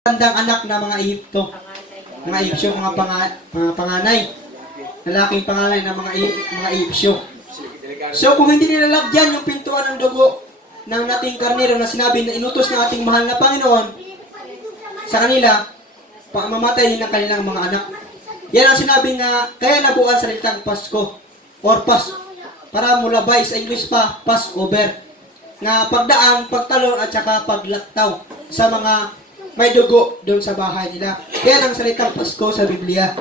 Tandang anak na mga Ehipto, mga Ehipsyo, mga panganay, lalaking panganay na mga Ehipsyo. So kung hindi nilalagyan yung pintuan ng dugo ng nating karnero na sinabi na inutos ng ating mahal na Panginoon sa kanila, mamatay din ang kanilang mga anak. Yan ang sinabi nga, kaya nabuo ang salitang Pasko or para mulabay sa English pa, Passover, nga pagdaan, pagtalon at saka paglaktaw sa mga may dugo doon sa bahay nila. Kaya ang salitang Pasko sa Biblia.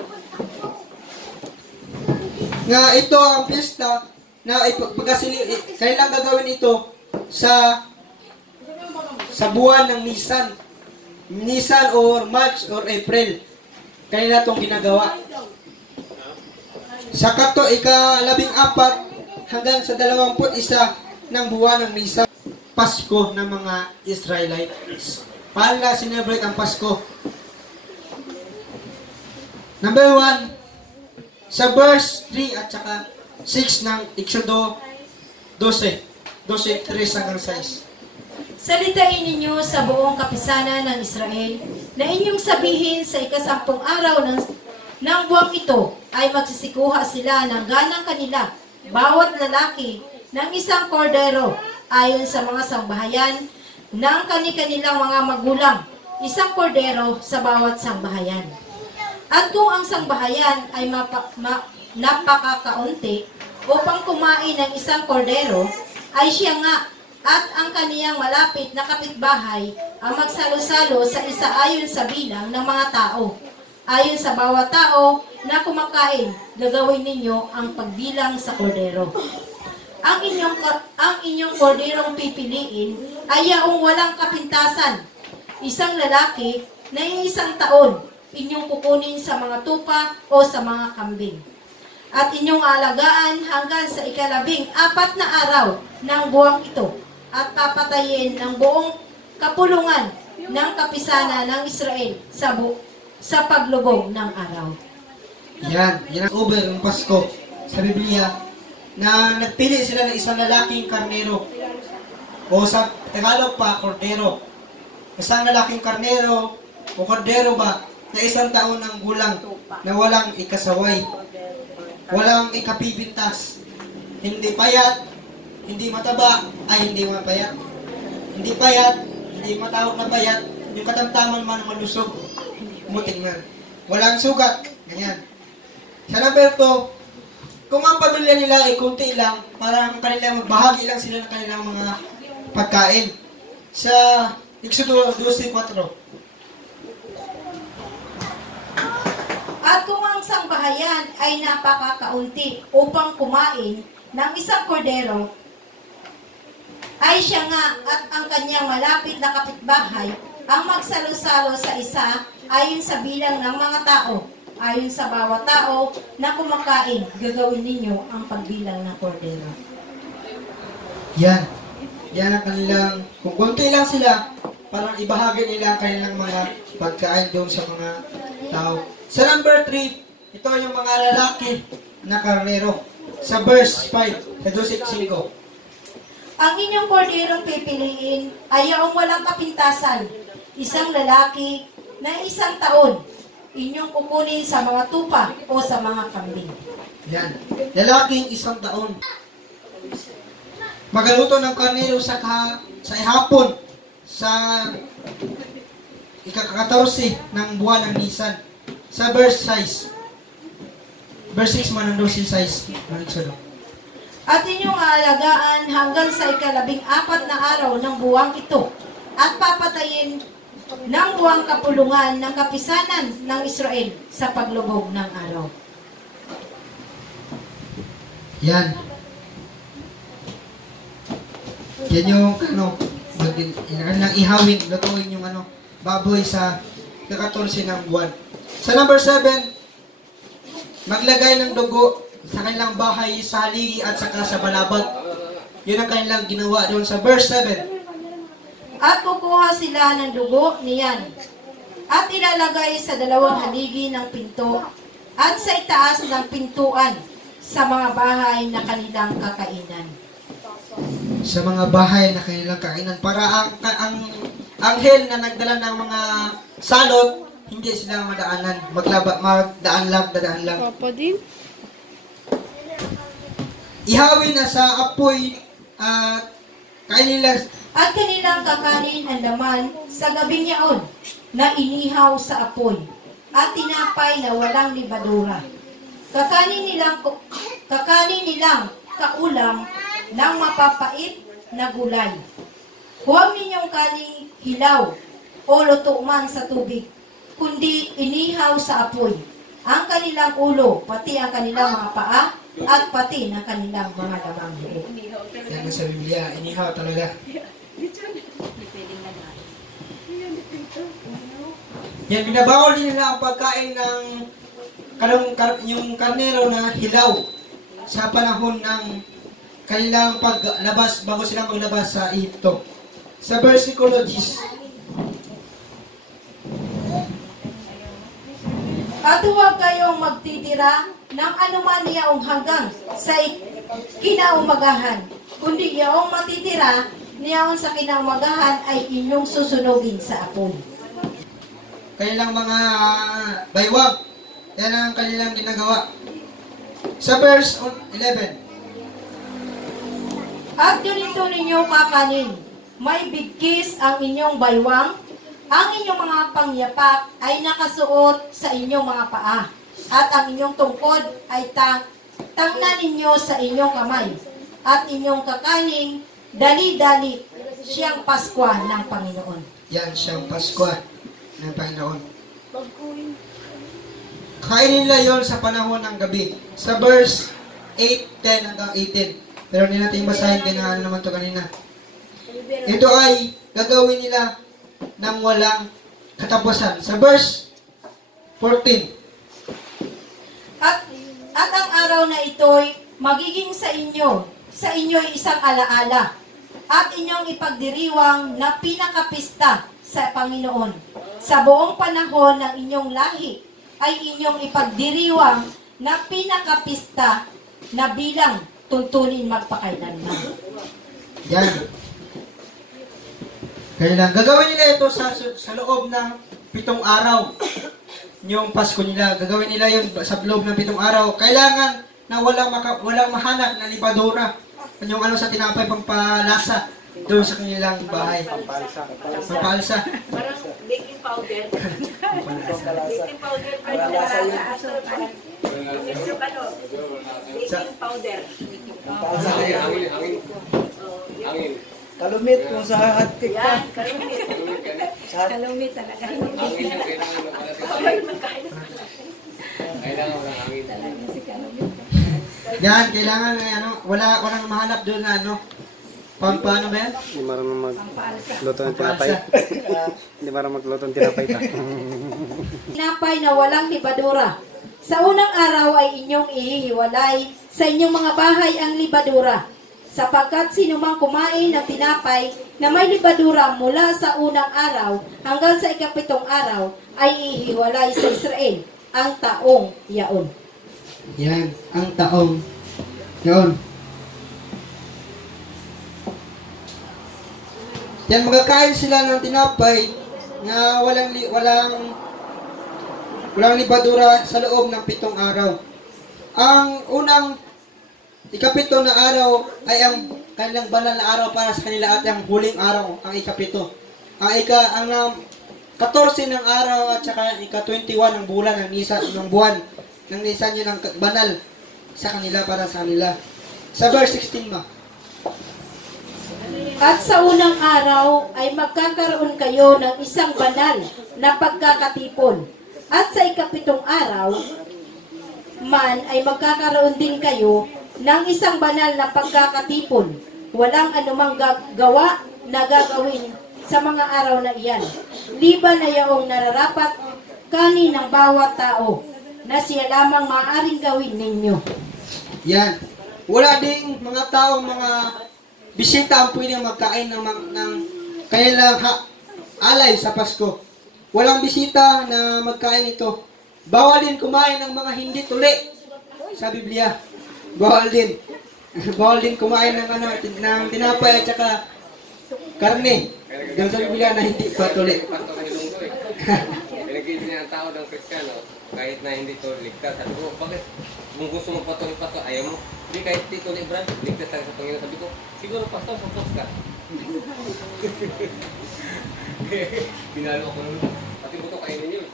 Nga ito ang piyesta na kailang gagawin ito sa buwan ng Nisan or March or April. Kanila itong ginagawa. Sa ika-14 hanggang sa 21 ng buwan ng Nisan, Pasko ng mga Israelites. Paano na sinelebrate ang Pasko? Number 1, sa verse 3 at saka 6 ng Exodo 12:3 hanggang 6. Salitain ninyo sa buong kapisanan ng Israel na inyong sabihin sa ika-10 araw ng buwang ito ay magsisikuha sila ng ganang kanila, bawat lalaki, ng isang kordero ayon sa mga sambahayan ng kanilang mga magulang, isang kordero sa bawat sambahayan. At kung ang sambahayan ay napakakaunti upang kumain ng isang kordero, ay siya nga at ang kaniyang malapit na kapitbahay ang magsalo-salo sa isa ayon sa bilang ng mga tao. Ayon sa bawat tao na kumakain, gagawin ninyo ang pagbilang sa kordero. Ang inyong korderong pipiliin ay yaong walang kapintasan, isang lalaki na 1 taon, inyong kukunin sa mga tupa o sa mga kambing. At inyong alagaan hanggang sa ika-14 na araw ng buwang ito, at papatayin ng buong kapulungan ng kapisanan ng Israel sa paglubog ng araw. Yan ang over ng Pasko sa Biblia, na nagpili sila ng isang lalaking karnero o sa Tagalog pa, kordero. Isang lalaking karnero o kordero ba na 1 taon ng gulang na walang ikasaway, walang ikapipintas, hindi payat, hindi mataba, hindi mapayat, hindi payat, hindi matawag na payat, yung katamtaman man malusog, umuting man, walang sugat, ganyan. Sa number 2, kung ang pamilya nila ay kunti lang, parang kanilang magbahagi lang sila ng kanilang mga pagkain. Sa Exodo 12:4. At kung ang sambahayan ay napakakaunti upang kumain ng isang kordero, ay siya nga at ang kanyang malapit na kapitbahay ang magsalo-salo sa isa ayon sa bilang ng mga tao. Ayon sa bawat tao na kumakain, gagawin ninyo ang pagbilang ng kordero. Yan ang kanilang, kung konti lang sila, parang ibahagi nila ang kanilang mga pagkain doon sa mga tao. Sa number 3, ito yung mga lalaki na karnero. Sa verse 5, sa 12:5. Ang inyong korderong pipiliin ay yaong walang kapintasan, isang lalaki na 1 taon, inyong kukunin sa mga tupa o sa mga kambing. Yan. Lalaking 1 taon. Magaluto ng karnero sa hapon sa ika-14 ng buwan ng Nisan. Sa verse 6. Verse 6 man ang 12:6 ng Exodo. At inyong aalagaan hanggang sa ika-14 na araw ng buwang ito, at papatayin ng buwang kapulungan ng kapisanan ng Israel sa paglubog ng araw. Yan. Yan yung kanilang ihawin, lutuin yung baboy sa ika-14 ng buwan. Sa number 7, maglagay ng dugo sa kanilang bahay, sa haligi at saka sa balabag. Yun ang kanilang ginawa doon sa verse 7. At kukuha sila ng dugo niyan, at ilalagay sa 2 haligi ng pinto, at sa itaas ng pintuan, sa mga bahay na kanilang kakainan. Sa mga bahay na kanilang kainan. Para ang anghel na nagdala ng mga salot, hindi sila madaanan. Dadaan lang. Papa din. Ihawin na sa apoy at kainin nila. At kanilang kakanin ang laman sa gabing yaon na inihaw sa apoy at tinapay na walang libadura. Kakanin nilang kaulam ng mapapait na gulay. Huwag ninyong kaning hilaw o luto man sa tubig, kundi inihaw sa apoy ang kanilang ulo, pati ang kanilang mga paa, at pati ng kanilang mga damang buhok. Yan ang sa Biblia, inihaw talaga. Yan, binabawal din nila ang pagkain ng yung karnero na hilaw sa panahon ng kanilang paglabas bago sila maglabas sa Egypto. Sa versikulo 10. At huwag kayong magtitira ng anuman yaong hanggang sa kinaumagahan, kundi yaong matitira niyaon sa kinaumagahan ay inyong susunugin sa apoy. Kanilang mga baywang, yan ang kanilang ginagawa. Sa verse 11. At ganito ninyo kakanin, may bigkis ang inyong baywang, ang inyong mga pangyapak ay nakasuot sa inyong mga paa, at ang inyong tungkod ay tangnan ninyo sa inyong kamay, at inyong kakaning dali-dali siyang Pasko ng Panginoon. Yan siyang Pasko ng Panginoon. Kainin nila yon sa panahon ng gabi. Sa verse 8, 10 hanggang 18. Pero hindi natin basahin, kinahan naman to kanina. Ito ay gagawin nila nang walang katapusan. Sa verse 14. At ang araw na ito'y magiging sa inyo'y isang alaala, at inyong ipagdiriwang na pinakapista sa Panginoon. Sa buong panahon ng inyong lahi ay inyong ipagdiriwang na pinakapista na bilang tuntunin magpakailanman. Yan. Kailan gagawin nila ito sa loob ng 7 araw. Yung Pasko nila, gagawin nila yun sa loob ng 7 araw. Kailangan na walang mahanap na libadura. Yung sa tinapay pampalasa doon sa kanilang bahay. Pampalsa. Parang baking powder. Baking powder para sa asupan. Yung baking powder. Hangin. Kalumit kung sa hotcake pa. Yan, kalumit. Kalumit talaga. Hangin yung kailangan ng hangin. Talaga si kalumit. Yan, kailangan walang mahanap doon na paano ba yan? Hindi marunong magluto ng tinapay. Pampalsa. Hindi marunong magluto ng tinapay pa. Tinapay na walang libadura. Sa unang araw ay inyong ihihiwalay sa inyong mga bahay ang libadura, sapagkat sinumang kumain ng tinapay na may libadura mula sa unang araw hanggang sa 7 araw ay ihiwalay sa Israel ang taong yaon. Yan, ang taong yaon. Yan, magkakain sila ng tinapay na walang libadura sa loob ng 7 araw. Ang unang 7 na araw ay ang kanilang banal na araw para sa kanila at ang huling araw, ang 7. Ang 14 ng araw at saka 21 ng bulan ng buwan ng Nisan, yun ang banal sa kanila para sa kanila. Sa verse 16 ma. At sa unang araw ay magkakaroon kayo ng isang banal na pagkakatipon. At sa 7 araw man ay magkakaroon din kayo ng isang banal na pagkakatipon. Walang anumang gawa na gagawin sa mga araw na iyan, liban na yaong nararapat kanin ng bawat tao na siya lamang maaaring gawin ninyo. Yan. Wala ding mga taong mga bisita ang pwedeng magkain ng kanilang alay sa Pasko. Walang bisita na magkain ito. Bawal din kumain ng mga hindi tuli sa Biblia. Bawal din. Bawal din kumain ng tinapay at saka karne. Doon sa Biblia na hindi patuloy. Pastor ng ilong ko eh. Pinag-iisip niya ang tao ng Kristiyano, kahit na hindi to ligtas. Sabi ko, bakit? Kung gusto mo patuloy pastor, ayaw mo. Hindi kahit di tuloy Brad, ligtas lang sa Panginoon. Sabi ko, siguro pastor, support ka. Pinalo ako nun. Pati buto kainin yun.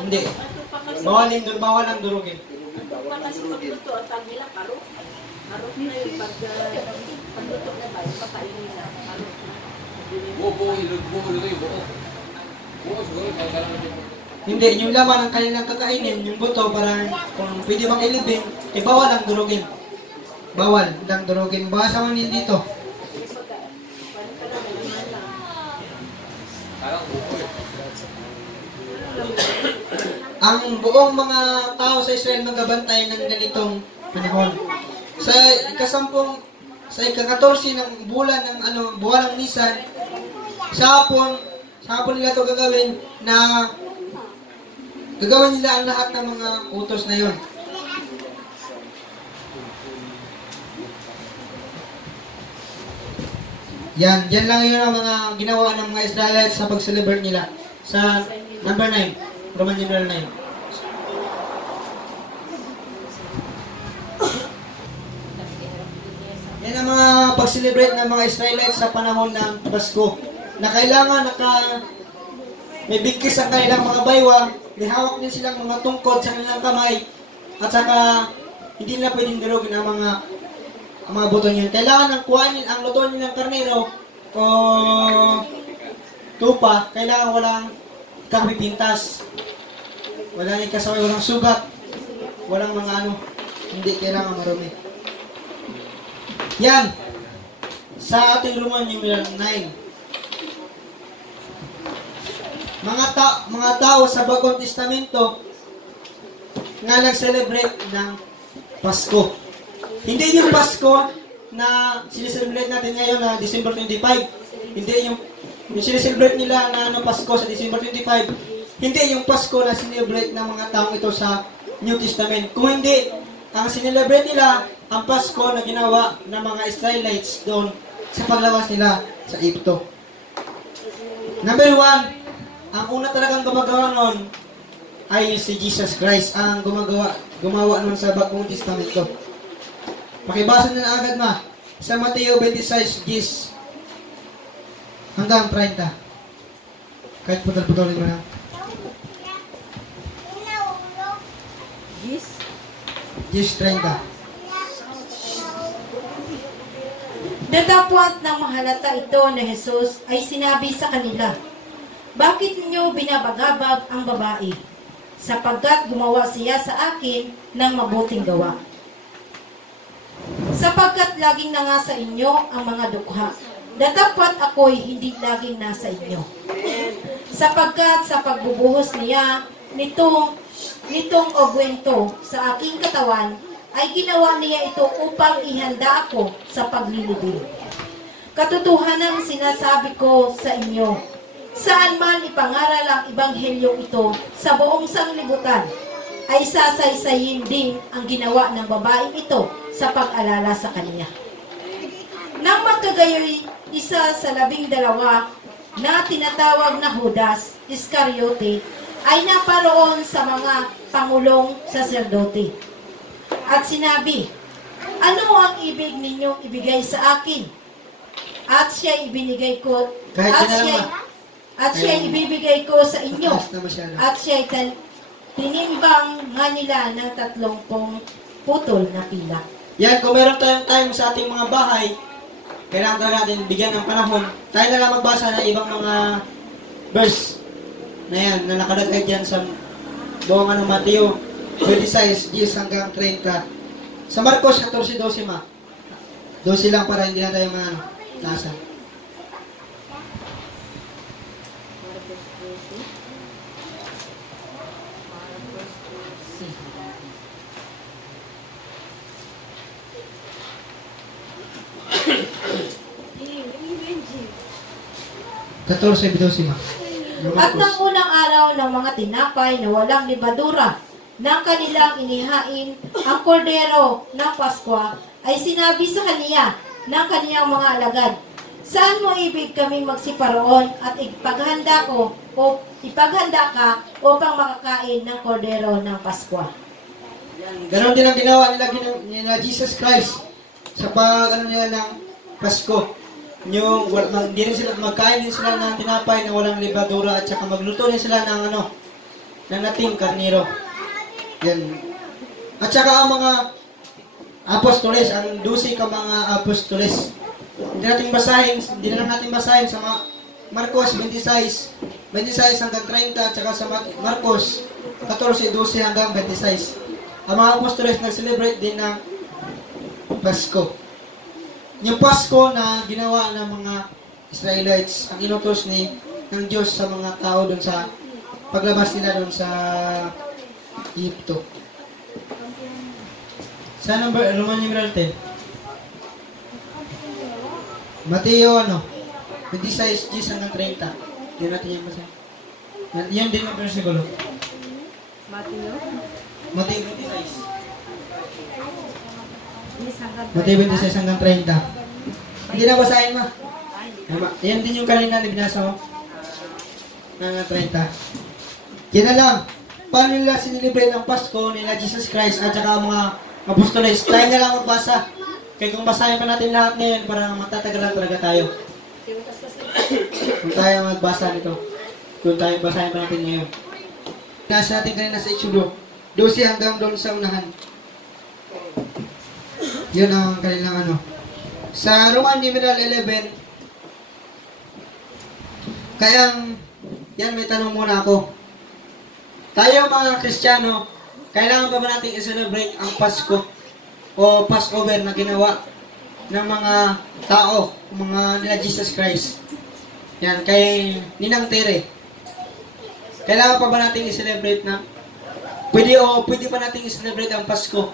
Hindi. Bawal ang durugin. Pagluto at tag nila, karot. Karot na yun. Pagluto na ba, pakainin na. Karot na. Buo yung buo. Buo siguro, kaya natin. Hindi, yung laman ang kanilang kakainin, yung buto, para kung pwede bang ilibing, bawal ang durugin. Bawal lang durugin. Baka man din dito. Parang buo eh. Ang buong mga tao sa Israel magabantay ng ganitong panahon. Sa ika-14 ng buwan ng Nisan, sa hapon nila ito gagawin na gagawin nila ang lahat ng mga utos na yon. Yan lang yun ang mga ginawa ng mga Israelites sa pag-celebrate nila. Sa number 9. Roman numeral 9. Yan ang mga pag-celebrate ng mga Israelites sa panahon ng Pasko. Na kailangan may bigkis ang kanilang mga baywang, may hawak din silang mga tungkod sa kanilang kamay, at saka hindi na pwedeng durugin ang mga buto niyan. Kailangan ng kuhanin ang luto nilang karnero o tupa, kailangan walang kapipintas. Wala nang kasaway, walang sugat, walang mga hindi kailangan marumi. Yan, sa ating Roman numeral 9. Mga tao sa Bagong Testamento nga nag-celebrate ng Pasko. Hindi yung Pasko na sineselebrate natin ngayon na December 25. Hindi yung sineselebrate nila na Pasko sa December 25. Hindi yung Pasko na sinelebrate ng mga taong ito sa New Testament. Kung hindi, ang sinelebrate nila ang Pasko na ginawa ng mga Israelites doon sa paglawas nila sa Egypto. Number 1, ang una talagang gumagawa noon ay si Jesus Christ, ang gumawa noon sa Bagong Testamento. Pakibasa na agad sa Mateo 26:10 hanggang 30. Kahit putol-putolin mo lang. Yes, 30. Datapwat ng mahalata ito na Jesus ay sinabi sa kanila, "Bakit ninyo binabagabag ang babae? Sapagkat gumawa siya sa akin ng mabuting gawa. Sapagkat laging na nga sa inyo ang mga dukha. Datapwat ako'y hindi laging nasa inyo. Sapagkat sa pagbubuhos niya nitong ogwento sa aking katawan, ay ginawa niya ito upang ihanda ako sa paglilibing. Katotohanang sinasabi ko sa inyo, saan man ipangaral ang ebanghelyo ito sa buong sanglibutan, ay sasaysayin din ang ginawa ng babaeng ito sa pag-alala sa kanya." Nang magkagayoy, isa sa 12 na tinatawag na Judas Iscariote ay naparoon sa mga pangulong saserdote. At sinabi, "Ano ang ibig ninyong ibigay sa akin?" At siya ibinigay ko, at siya ibibigay ko sa inyo. At siya tinimbang nga nila ng 30 putol na pilak. Yan, kung meron tayong time sa ating mga bahay, kailangan natin bigyan ng panahon. Tayo na lang magbasa ng ibang mga verse na yan, na nakalagay dyan sa buong Mateo 26:10 hanggang 30. Sa Marcos 14:12 12 lang para hindi na tayo nasa. At ng unang araw ng mga tinapay na walang libadura ng kanilang inihain ang kordero ng Paskwa, ay sinabi sa kaniya ng kaniyang mga alagad, Saan mo ibig kaming magsiparoon at ipaghanda ka upang makakain ng kordero ng Pasko? Ganon din ang ginawa nila Jesus Christ sa nila ng Pasko. Hindi rin sila, magkain din sila ng tinapay na walang libadura at saka magluto din sila ng ng nating karnero. Yan. At saka ang mga apostoles, ang 12 ka mga apostoles. Hindi na natin basahin sa Marcos 26 hanggang 30 at saka sa Marcos 14:12 hanggang 26. Ang mga apostoles nag-celebrate din ng Pasko. Yung Pasko na ginawa ng mga Israelites, ang inutos ng Diyos sa mga tao doon sa paglabas nila doon sa Egypto. Sa Roman numeral 10. Mateo 26, 10 hanggang 30. Yun natin yung basa. Yan din ang versikulo. Mateo 26. Mateo 26 hanggang 30. Hindi na basahin mo. Yan din yung kanina na binasa mo. Na 30. Yan na lang. Paano nila sinilibrate ng Pasko nila Jesus Christ at saka ang mga apostoles? Tayo na lang magbasa. Kaya kung basahin pa natin lahat ngayon, parang matatagalan talaga tayo. Kung tayo magbasa nito. Kung tayo basahin pa natin ngayon. Nasa natin kanina sa Exodo 12 hanggang doon sa unahan. Yun ang kanilang Sa Roman numeral 11, kaya yan, may tanong muna ako. Tayo mga Kristiyano, kailangan ba natin i-celebrate ang Pasko o Passover na ginawa ng mga tao, mga nila Jesus Christ? Yan, kay Ninang Tere. Kailangan pa ba natin i-celebrate na? Pwede pa natin i-celebrate ang Pasko